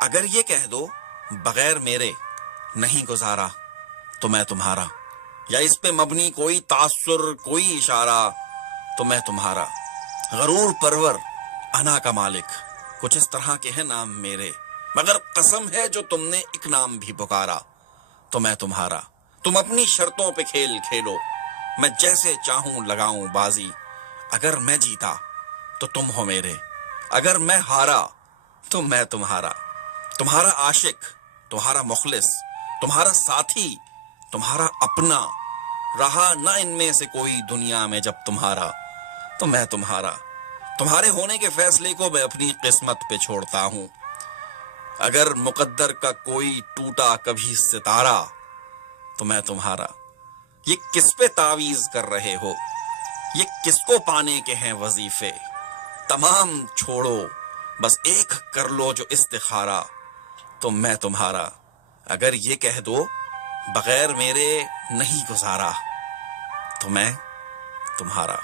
اگر یہ کہہ دو بغیر میرے نہیں گزارا تو میں تمہارا، یا اس پہ مبنی کوئی تاثر کوئی اشارہ تو میں تمہارا، غرور پرور انا کا مالک، کچھ اس طرح کے ہیں نام میرے، مگر قسم ہے جو تم نے ایک نام بھی پکارا تو میں تمہارا۔ تم اپنی شرطوں پہ کھیل کھیلو، میں جیسے چاہوں لگاؤں بازی، اگر میں جیتا تو تم ہو میرے، اگر میں ہارا تو میں تمہارا، تمہارا عاشق، تمہارا مخلص، تمہارا ساتھی، تمہارا اپنا، رہا نہ ان میں سے کوئی دنیا میں جب تمہارا تو میں تمہارا۔ تمہارے ہونے کے فیصلے کو میں اپنی قسمت پہ چھوڑتا ہوں، اگر مقدر کا کوئی ٹوٹا کبھی ستارہ تو میں تمہارا۔ یہ کس پہ تعویذ کر رہے ہو، یہ کس کو پانے کے ہیں وظیفے، تمام چھوڑو بس ایک کر لو جو استخارہ تو میں تمہارا۔ اگر یہ کہہ دو بغیر میرے نہیں گزارا تو میں تمہارا۔